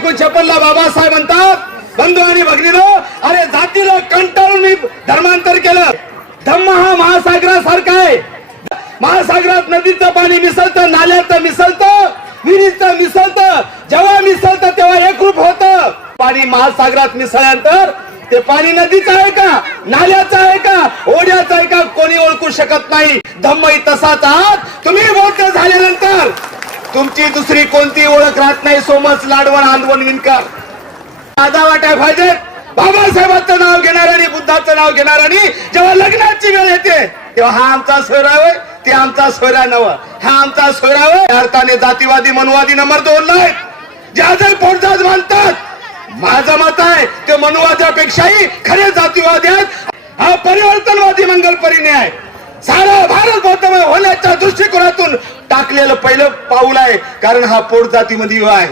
1956 ला बाबासाहेब म्हणतात, बंधू आणि भगिनीनो, अरे जातीला कंटाळून मी धर्मांतर केलं. धम्म हा महासागरासारखा आहे. महासागरात नदीचं पाणी मिसळतं, नाल्यात मिसळतं, विहिरीत मिसळतं. जेव्हा मिसळतं तेव्हा एकरूप होतं. पाणी महासागरात मिसळल्यानंतर ते पाणी नदीचं आहे का, नाल्याचं आहे का, ओढ्याचं आहे का, कोणी ओळखू शकत नाही. धम्मही तसाच आहात. तुम्ही मोठं झाल्यानंतर तुमची दुसरी कोणती ओळख राहत नाही. सोमस, लाडवण, आंदवण, विणकर आजा वाटाय पाहिजे. बाबासाहेबांचं नाव घेणार आणि बुद्धाचं नाव घेणार आणि जेव्हा लग्नाची वेळ येते तेव्हा हा आमचा सोयरा होय, ते आमचा सोयरा नव, हा आमचा सोयरा होय. अर्थाने जातीवादी मनुवादी नंबर 2 ला आहेत. जे आजही पोटजात मानतात. माझं मत आहे ते मनुवाद्यापेक्षाही खरे जातीवादी आहेत. हा परिवर्तनवादी मंगल परिणय आहे. सारा भारत बौद्धमय होण्याच्या दृष्टिकोनातून टाकलेलं पहिलं पाऊल आहे. कारण हा पोट जातीमध्ये आहे.